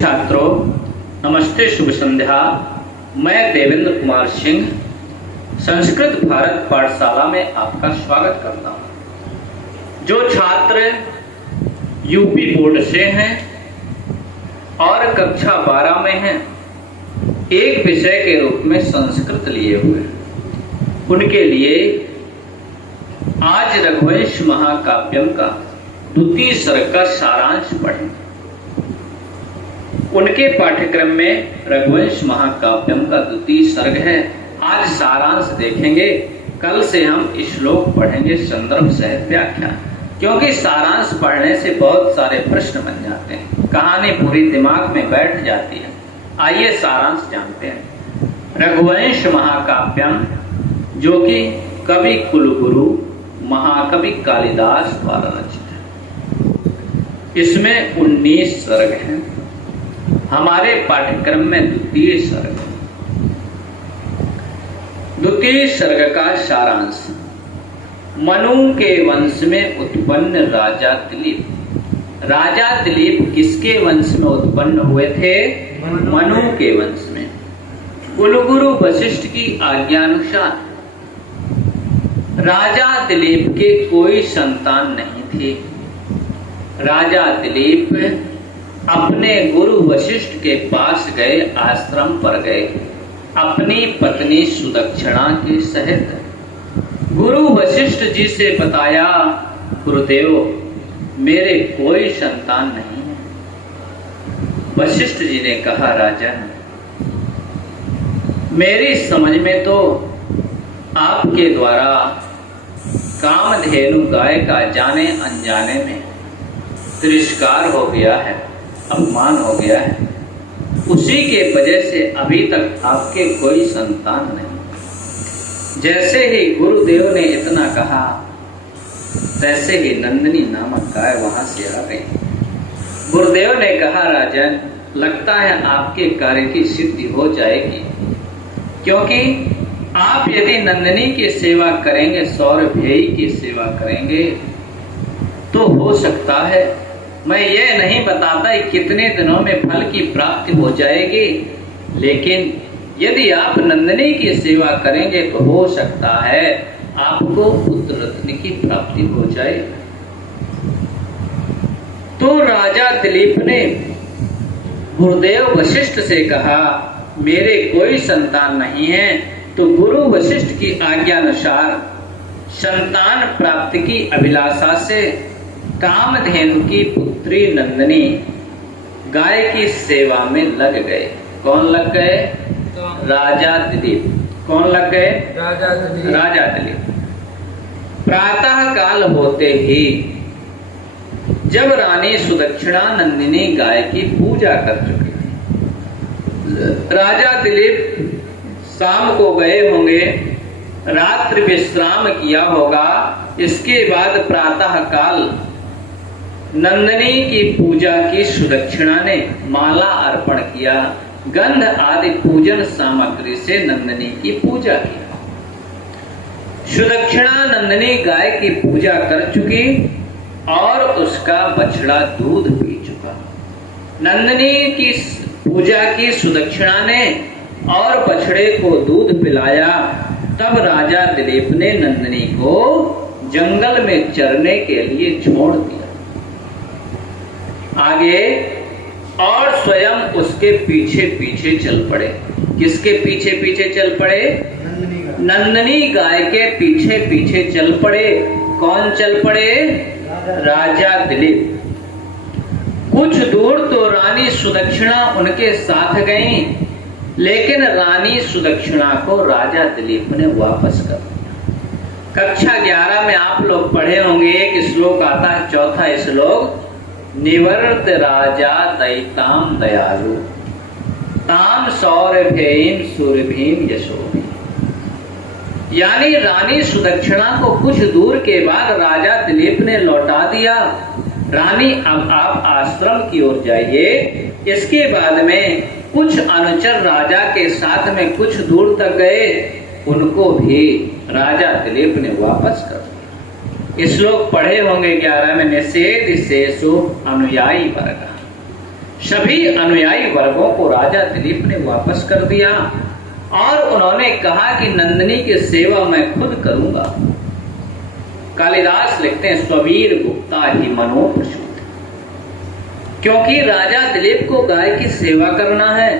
छात्रों, नमस्ते, शुभ संध्या। मैं देवेंद्र कुमार सिंह संस्कृत भारत पाठशाला में आपका स्वागत करता हूं। जो छात्र यूपी बोर्ड से हैं और कक्षा 12 में हैं, एक विषय के रूप में संस्कृत लिए हुए, उनके लिए आज रघुवंश महाकाव्यम का द्वितीय सर्ग का सारांश पढ़ेंगे। उनके पाठ्यक्रम में रघुवंश महाकाव्यम का द्वितीय सर्ग है। आज सारांश देखेंगे, कल से हम श्लोक पढ़ेंगे संदर्भ सहित व्याख्या, क्योंकि सारांश पढ़ने से बहुत सारे प्रश्न बन जाते हैं, कहानी पूरी दिमाग में बैठ जाती है। आइए सारांश जानते हैं। रघुवंश महाकाव्यम, जो कि कवि कुलगुरु महाकवि कालिदास द्वारा रचित है। इसमें 19 सर्ग हैं। हमारे पाठ्यक्रम में द्वितीय सर्ग। द्वितीय सर्ग का सारांश। मनु के वंश में उत्पन्न राजा दिलीप। राजा दिलीप किसके वंश में उत्पन्न हुए थे? मनु के वंश में। कुलगुरु वशिष्ठ की आज्ञानुसार राजा दिलीप के कोई संतान नहीं थी। राजा दिलीप अपने गुरु वशिष्ठ के पास गए, आश्रम पर गए, अपनी पत्नी सुदक्षिणा के सहित। गुरु वशिष्ठ जी से बताया, गुरुदेव, मेरे कोई संतान नहीं है। वशिष्ठ जी ने कहा, राजा, मेरी समझ में तो आपके द्वारा कामधेनु गाय का जाने अनजाने में तिरस्कार हो गया है, अपमान हो गया है। उसी के वजह से अभी तक आपके कोई संतान नहीं। जैसे ही गुरुदेव ने इतना कहा, तैसे ही नंदिनी नामक गाय वहां से आ गई। गुरुदेव ने कहा, राजन, लगता है आपके कार्य की सिद्धि हो जाएगी, क्योंकि आप यदि नंदिनी की सेवा करेंगे, सौरभेयी की सेवा करेंगे, तो हो सकता है, मैं ये नहीं बताता कितने दिनों में फल की प्राप्ति हो जाएगी, लेकिन यदि आप नंदिनी की सेवा करेंगे तो हो सकता है आपको पुत्र रत्न की प्राप्ति हो जाए। तो राजा दिलीप ने गुरुदेव वशिष्ठ से कहा, मेरे कोई संतान नहीं है। तो गुरु वशिष्ठ की आज्ञानुसार संतान प्राप्ति की अभिलाषा से कामधेनु की पुत्री नंदिनी गाय की सेवा में लग गए। कौन लग गए? राजा दिलीप। कौन लग गए? राजा दिलीप। प्रातः काल होते ही जब रानी सुदक्षिणा नंदिनी गाय की पूजा कर चुकी थी, राजा दिलीप शाम को गए होंगे, रात्रि विश्राम किया होगा। इसके बाद प्रातः काल नंदिनी की पूजा की सुदक्षिणा ने माला अर्पण किया, गंध आदि पूजन सामग्री से नंदिनी की पूजा की। सुदक्षिणा नंदिनी गाय की पूजा कर चुकी और उसका बछड़ा दूध पी चुका। नंदिनी की पूजा की सुदक्षिणा ने और बछड़े को दूध पिलाया। तब राजा दिलीप ने नंदिनी को जंगल में चरने के लिए छोड़ दिया। आगे और स्वयं उसके पीछे पीछे चल पड़े। किसके पीछे पीछे चल पड़े? नंदिनी गाय के पीछे पीछे चल पड़े। कौन चल पड़े? राजा दिलीप। कुछ दूर तो रानी सुदक्षिणा उनके साथ गई, लेकिन रानी सुदक्षिणा को राजा दिलीप ने वापस कर दिया। कक्षा 11 में आप लोग पढ़े होंगे, एक श्लोक आता है, चौथा श्लोक, निवर्त राजा दैताम दयालु ताम सौरभेयीम सूर्यभीम यशोभी। यानी रानी सुदक्षिणा को कुछ दूर के बाद राजा दिलीप ने लौटा दिया। रानी, अब आप आश्रम की ओर जाइए। इसके बाद में कुछ अनुचर राजा के साथ में कुछ दूर तक गए, उनको भी राजा दिलीप ने वापस कर दिया। श्लोक पढ़े होंगे 11 में, निषेध शेषो अनुयायी वर्ग। सभी अनुयायी वर्गों को राजा दिलीप ने वापस कर दिया और उन्होंने कहा कि नंदिनी की सेवा मैं खुद करूंगा। कालिदास लिखते हैं स्ववीर गुप्ता ही मनोप्रसूत, क्योंकि राजा दिलीप को गाय की सेवा करना है।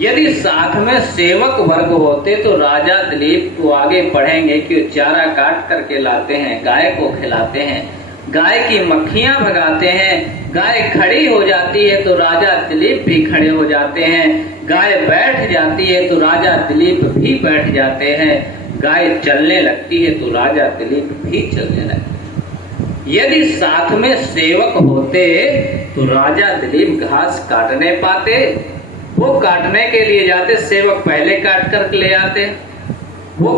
यदि साथ में सेवक वर्ग होते तो राजा दिलीप को आगे पढ़ेंगे कि चारा काट करके लाते हैं, गाय को खिलाते हैं, गाय की मक्खियां भगाते हैं, गाय खड़ी हो जाती है तो राजा दिलीप भी खड़े हो जाते हैं, गाय बैठ जाती है तो राजा दिलीप भी बैठ जाते हैं, गाय चलने लगती है तो राजा दिलीप भी चलने लगते हैं। यदि साथ में सेवक होते तो राजा दिलीप घास काटने पाते, वो काटने के लिए जाते, सेवक पहले काट कर ले आते, वो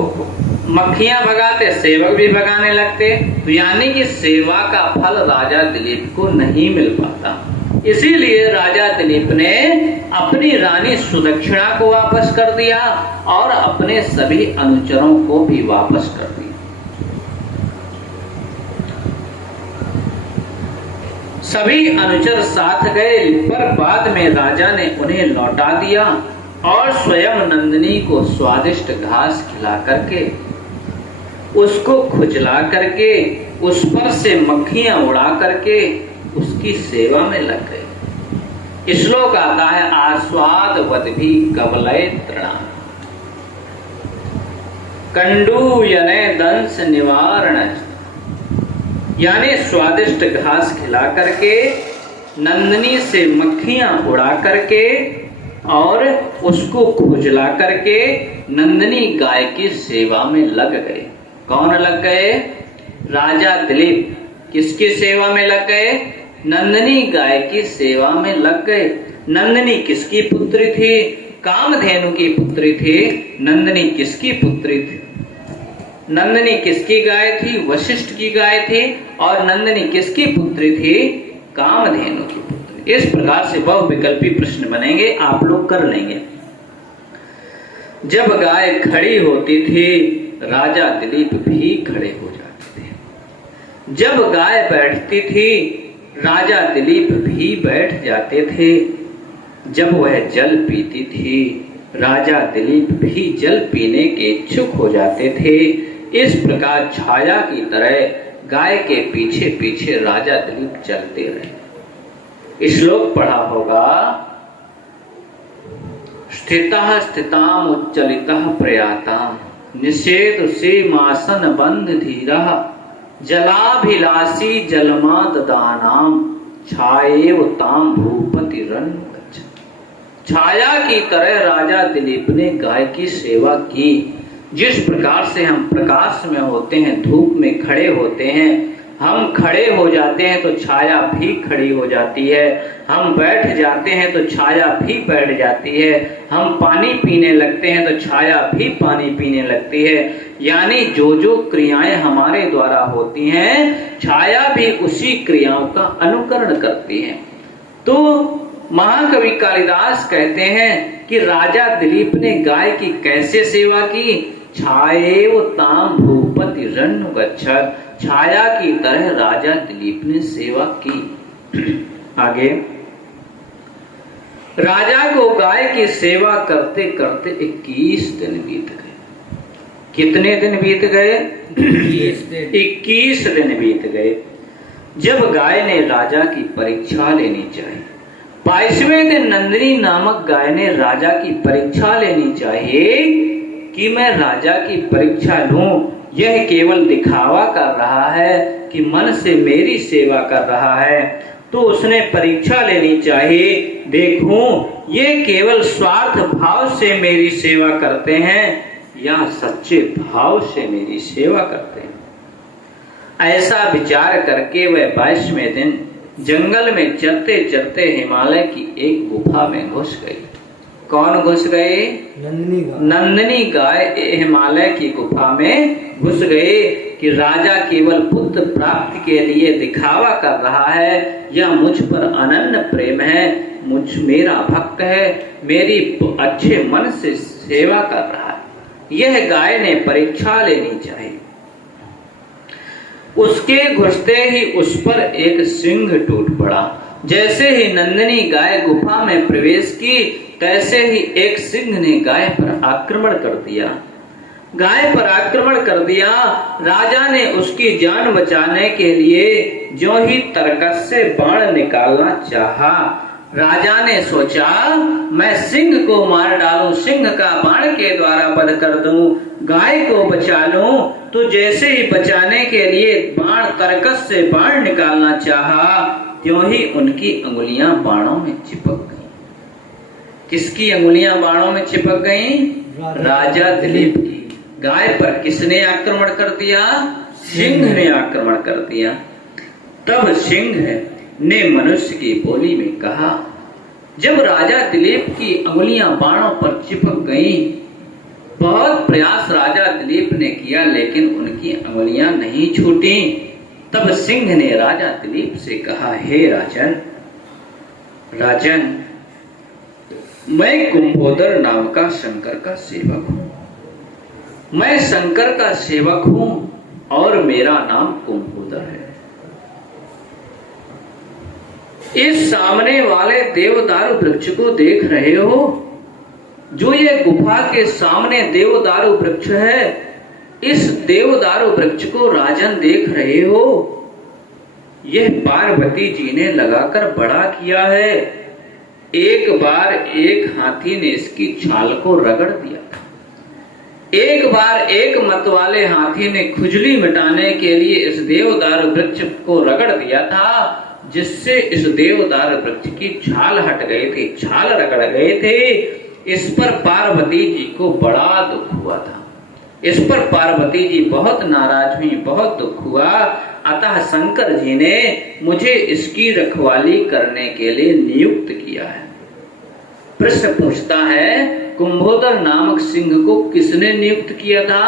मक्खियां भगाते, सेवक भी भगाने लगते, तो यानी कि सेवा का फल राजा दिलीप को नहीं मिल पाता। इसीलिए राजा दिलीप ने अपनी रानी सुदक्षिणा को वापस कर दिया और अपने सभी अनुचरों को भी वापस कर दिया। सभी अनुचर साथ गए, पर बाद में राजा ने उन्हें लौटा दिया और स्वयं नंदिनी को स्वादिष्ट घास खिला करके, उसको खुजला करके, उस पर से मक्खियां उड़ा करके उसकी सेवा में लग गए। श्लोक आता है आस्वाद वदभि कवलय तृणा कंडूयने दंश निवारण, यानी स्वादिष्ट घास खिला करके, नंदिनी से मक्खियां उड़ा करके और उसको खुजला करके नंदिनी गाय की सेवा में लग गए। कौन लग गए? राजा दिलीप। किसकी सेवा में लग गए? नंदिनी गाय की सेवा में लग गए। नंदिनी किसकी पुत्री थी? कामधेनु की पुत्री थी। नंदिनी किसकी पुत्री थी? नंदिनी किसकी गाय थी? वशिष्ठ की गाय थी। और नंदिनी किसकी पुत्री थी? कामधेनु की पुत्री। इस प्रकार से बहुविकल्पी प्रश्न बनेंगे, आप लोग कर लेंगे। जब गाय खड़ी होती थी राजा दिलीप भी खड़े हो जाते थे। जब गाय बैठती थी राजा दिलीप भी बैठ जाते थे। जब वह जल पीती थी राजा दिलीप भी जल पीने के इच्छुक हो जाते थे। इस प्रकार छाया की तरह गाय के पीछे पीछे राजा दिलीप चलते रहे। श्लोक पढ़ा होगा, स्थितः स्थिताम उच्चलितः प्रयाताम निषेध सीमासन बंध धीरः जलाभिलाषी जलमाददानाम छायेव ताम भूपति रन। छाया की तरह राजा दिलीप ने गाय की सेवा की। जिस प्रकार से हम प्रकाश में होते हैं, धूप में खड़े होते हैं, हम खड़े हो जाते हैं तो छाया भी खड़ी हो जाती है, हम बैठ जाते हैं तो छाया भी बैठ जाती है, हम पानी पीने लगते हैं तो छाया भी पानी पीने लगती है। यानी जो जो क्रियाएं हमारे द्वारा होती हैं छाया भी उसी क्रियाओं का अनुकरण करती है। तो महाकवि कालिदास कहते हैं कि राजा दिलीप ने गाय की कैसे सेवा की? छायेव ताम भूपति रण्य गच्छत्, छाया की तरह राजा दिलीप ने सेवा की। आगे, राजा को गाय की सेवा करते करते 21 दिन बीत गए। कितने दिन बीत गए? 21 दिन बीत गए। जब गाय ने राजा की परीक्षा लेनी चाहिए, 22वें दिन नंदिनी नामक गाय ने राजा की परीक्षा लेनी चाहिए कि मैं राजा की परीक्षा लूं, यह केवल दिखावा कर रहा है कि मन से मेरी सेवा कर रहा है। तो उसने परीक्षा लेनी चाहिए, देखूं ये केवल स्वार्थ भाव से मेरी सेवा करते हैं या सच्चे भाव से मेरी सेवा करते हैं। ऐसा विचार करके वह 22वें दिन जंगल में चलते चलते हिमालय की एक गुफा में घुस गई। कौन घुस गए? नंदिनी गाय हिमालय की गुफा में घुस गए कि राजा केवल पुत्र प्राप्ति के लिए दिखावा कर रहा है या मुझ पर अनन्य प्रेम है, मेरा भक्त है, मेरी अच्छे मन से सेवा कर रहा है। यह गाय ने परीक्षा लेनी चाहिए। उसके घुसते ही उस पर एक सिंह टूट पड़ा। जैसे ही नंदिनी गाय गुफा में प्रवेश की, तैसे ही एक सिंह ने गाय पर आक्रमण कर दिया। गाय पर आक्रमण कर दिया। राजा ने उसकी जान बचाने के लिए जो ही तरकस से बाण निकालना चाहा, राजा ने सोचा मैं सिंह को मार डालूं, सिंह का बाण के द्वारा वध कर दूं, गाय को बचा लूं। तो जैसे ही बचाने के लिए बाण तरकस से बाण निकालना चाहा, त्यों ही उनकी अंगुलियां बाणों में चिपक गईं। किसकी अंगुलियां बाणों में चिपक गईं? राजा दिलीप की। गाय पर किसने आक्रमण कर दिया? सिंह ने आक्रमण कर दिया। तब सिंह ने मनुष्य की बोली में कहा, जब राजा दिलीप की अंगुलियां बाणों पर चिपक गईं, बहुत प्रयास राजा दिलीप ने किया लेकिन उनकी अंगुलियां नहीं छूटी। तब सिंह ने राजा दिलीप से कहा, हे राजन, मैं कुंभोदर नाम का शंकर का सेवक हूं। मैं शंकर का सेवक हूं और मेरा नाम कुंभोदर है। इस सामने वाले देवदारू वृक्ष को देख रहे हो? जो ये गुफा के सामने देवदारू वृक्ष है, इस देवदारू वृक्ष को राजन देख रहे हो? यह पार्वती जी ने लगाकर बड़ा किया है। एक बार एक हाथी ने इसकी छाल को रगड़ दिया था। एक बार एक मतवाले हाथी ने खुजली मिटाने के लिए इस देवदारू वृक्ष को रगड़ दिया था, जिससे इस देवदारू वृक्ष की छाल हट गई थी, छाल रगड़ गए थे। इस पर पार्वती जी को बड़ा दुख हुआ था। इस पर पार्वती जी बहुत नाराज हुई, बहुत दुख हुआ। अतः शंकर जी ने मुझे इसकी रखवाली करने के लिए नियुक्त किया है। प्रश्न पूछता है, कुंभोदर नामक सिंह को किसने नियुक्त किया था?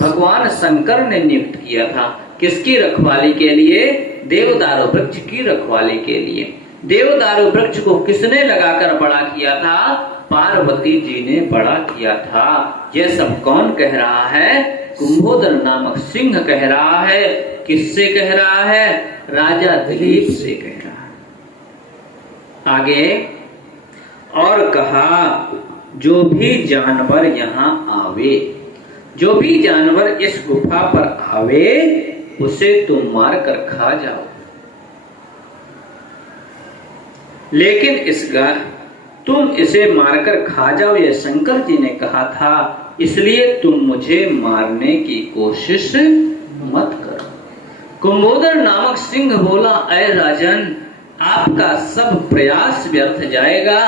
भगवान शंकर ने नियुक्त किया था। किसकी रखवाली के लिए? देवदारू वृक्ष की रखवाली के लिए। देवदारू वृक्ष को किसने लगाकर बड़ा किया था? पार्वती जी ने बड़ा किया था। यह सब कौन कह रहा है? कुंभोदर नामक सिंह कह रहा है। किससे कह रहा है? राजा दिलीप से कह रहा है। आगे और कहा, जो भी जानवर यहाँ आवे, जो भी जानवर इस गुफा पर आवे, उसे तुम मार कर खा जाओ। लेकिन तुम इसे मारकर खा जाओ, यह शंकर जी ने कहा था, इसलिए तुम मुझे मारने की कोशिश मत करो। कुंभोदर नामक सिंह बोला, ऐ राजन, आपका सब प्रयास व्यर्थ जाएगा।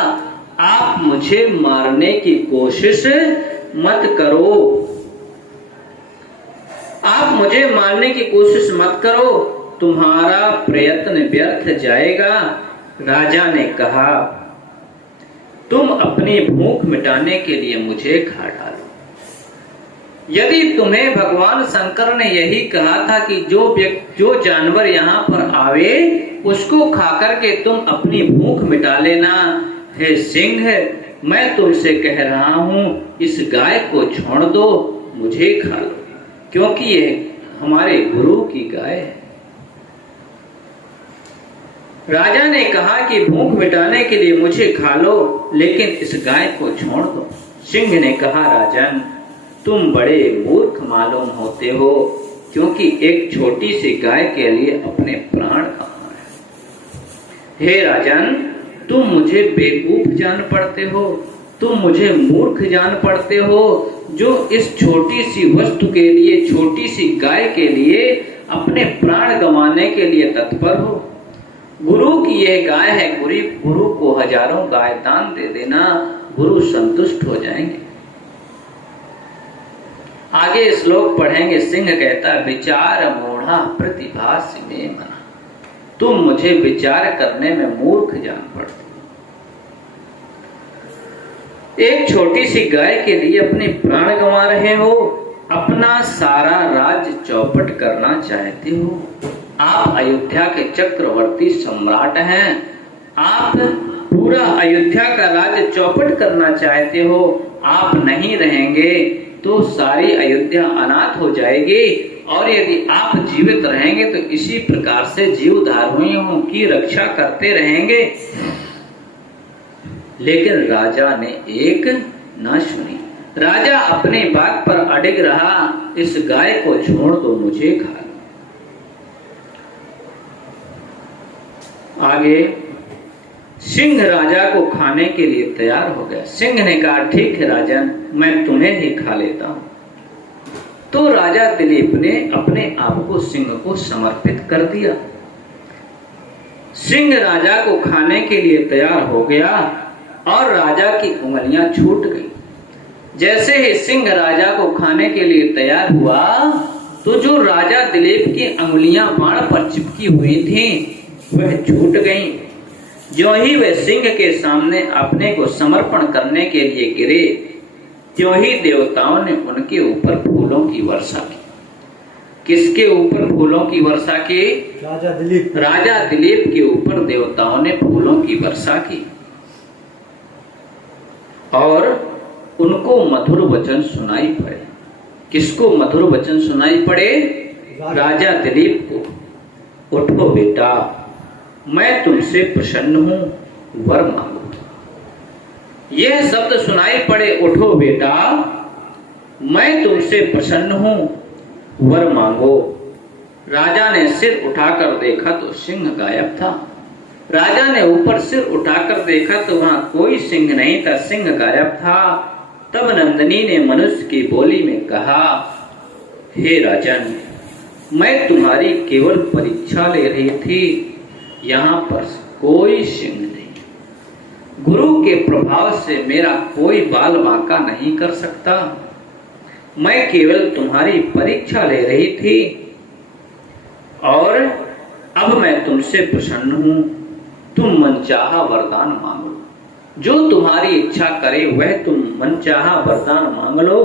आप मुझे मारने की कोशिश मत करो। आप मुझे मारने की कोशिश मत करो, तुम्हारा प्रयत्न व्यर्थ जाएगा। राजा ने कहा, तुम अपनी भूख मिटाने के लिए मुझे खा डालो। यदि तुम्हें भगवान शंकर ने यही कहा था कि जो जानवर यहाँ पर आवे उसको खाकर के तुम अपनी भूख मिटा लेना, हे सिंह, मैं तुमसे कह रहा हूं, इस गाय को छोड़ दो, मुझे खा लो, क्योंकि ये हमारे गुरु की गाय है। राजा ने कहा कि भूख मिटाने के लिए मुझे खा लो, लेकिन इस गाय को छोड़ दो। सिंह ने कहा, राजन, तुम बड़े मूर्ख मालूम होते हो, क्योंकि एक छोटी सी गाय के लिए अपने प्राण कहाँ है। हे राजन, तुम मुझे बेवकूफ जान पड़ते हो, तुम मुझे मूर्ख जान पड़ते हो, जो इस छोटी सी वस्तु के लिए, छोटी सी गाय के लिए अपने प्राण गंवाने के लिए तत्पर हो। गुरु की यह गाय है, गुरु को हजारों गाय दान दे देना, गुरु संतुष्ट हो जाएंगे। आगे श्लोक पढ़ेंगे। सिंह कहता, विचार मूढ़ा प्रतिभास में मना, तुम मुझे विचार करने में मूर्ख जान पड़ते। एक छोटी सी गाय के लिए अपने प्राण गंवा रहे हो, अपना सारा राज्य चौपट करना चाहते हो। आप अयोध्या के चक्रवर्ती सम्राट हैं, आप पूरा अयोध्या का राज्य चौपट करना चाहते हो। आप नहीं रहेंगे तो सारी अयोध्या अनाथ हो जाएगी, और यदि आप जीवित रहेंगे तो इसी प्रकार से जीवधारियों की रक्षा करते रहेंगे। लेकिन राजा ने एक ना सुनी। राजा अपने बात पर अडिग रहा, इस गाय को छोड़ दो, मुझे खा लो। आगे सिंह राजा को खाने के लिए तैयार हो गया। सिंह ने कहा, ठीक है राजन, मैं तुम्हें ही खा लेता हूं। तो राजा दिलीप ने अपने आप को सिंह को समर्पित कर दिया। सिंह राजा को खाने के लिए तैयार हो गया और राजा की उंगलियां छूट गई। जैसे ही सिंह राजा को खाने के लिए तैयार हुआ तो जो राजा दिलीप की अंगुलियां बाण पर चिपकी हुई थीं, वह छूट गईं। जो ही वे सिंह के सामने अपने को समर्पण करने के लिए गिरे, त्यों ही देवताओं ने उनके ऊपर फूलों की वर्षा की। किसके ऊपर फूलों की वर्षा की? राजा दिलीप के ऊपर देवताओं ने फूलों की वर्षा की और उनको मधुर वचन सुनाई पड़े। किसको मधुर वचन सुनाई पड़े? राजा दिलीप को। उठो बेटा, मैं तुमसे प्रसन्न हूं, वर मांगो। यह शब्द सुनाई पड़े, उठो बेटा, मैं तुमसे प्रसन्न हूं, वर मांगो। राजा ने सिर उठाकर देखा तो सिंह गायब था। राजा ने ऊपर सिर उठाकर देखा तो वहां कोई सिंह नहीं था, सिंह गायब था। तब नंदिनी ने मनुष्य की बोली में कहा, हे राजन, मैं तुम्हारी केवल परीक्षा ले रही थी, यहाँ पर कोई सिंह नहीं। गुरु के प्रभाव से मेरा कोई बाल बांका नहीं कर सकता। मैं केवल तुम्हारी परीक्षा ले रही थी और अब मैं तुमसे प्रसन्न हूं। तुम मनचाहा वरदान मांगो, जो तुम्हारी इच्छा करे वह तुम मनचाहा वरदान मांग लो।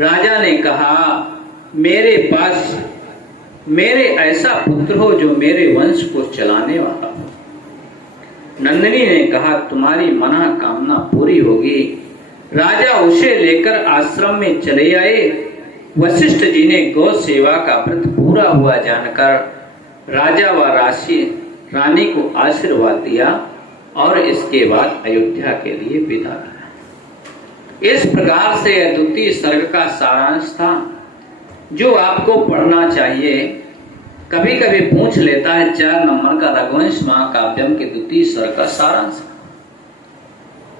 राजा ने कहा, मेरे पास मेरे ऐसा पुत्र हो जो मेरे वंश को चलाने वाला हो। नंदिनी ने कहा, तुम्हारी मना कामना पूरी होगी। राजा उसे लेकर आश्रम में चले आए। वशिष्ठ जी ने गौ सेवा का व्रत पूरा हुआ जानकर राजा व रानी को आशीर्वाद दिया और इसके बाद अयोध्या के लिए विदा किया। इस प्रकार से यह द्वितीय सर्ग का सारांश था, जो आपको पढ़ना चाहिए। कभी कभी पूछ लेता है 4 नंबर का रघुवंश महाकाव्यम के द्वितीय सर्ग का सारांश।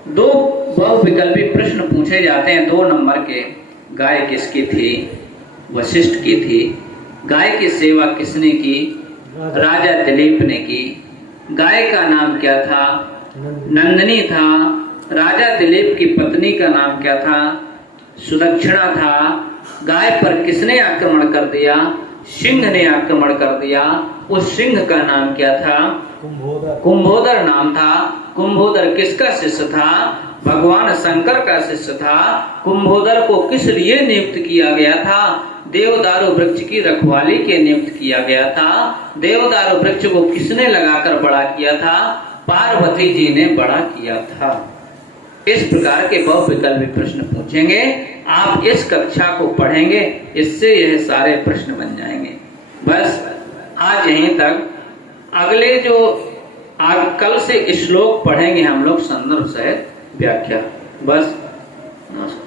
2 बहुविकल्पी प्रश्न पूछे जाते हैं 2 नंबर के। गाय किसकी थी? वशिष्ठ की थी। गाय की सेवा किसने की? राजा दिलीप ने की। गाय का नाम क्या था? नंदिनी था। राजा दिलीप की पत्नी का नाम क्या था? सुदक्षिणा था। गाय पर किसने आक्रमण कर दिया? सिंह ने आक्रमण कर दिया। उस सिंह का नाम क्या था? कुंभोदर नाम था। कुंभोदर किसका शिष्य था? भगवान शंकर का शिष्य था। कुंभोदर को किस लिए नियुक्त किया गया था? देवदारू वृक्ष की रखवाली के नियुक्त किया गया था। देवदारू वृक्ष को किसने लगाकर बड़ा किया था? पार्वती जी ने बड़ा किया था। इस प्रकार के बहुविकल्पी प्रश्न पूछेंगे। आप इस कक्षा को पढ़ेंगे, इससे यह सारे प्रश्न बन जाएंगे। बस आज यहीं तक। अगले जो कल से श्लोक पढ़ेंगे हम लोग संदर्भ सहित व्याख्या। बस नमस्कार।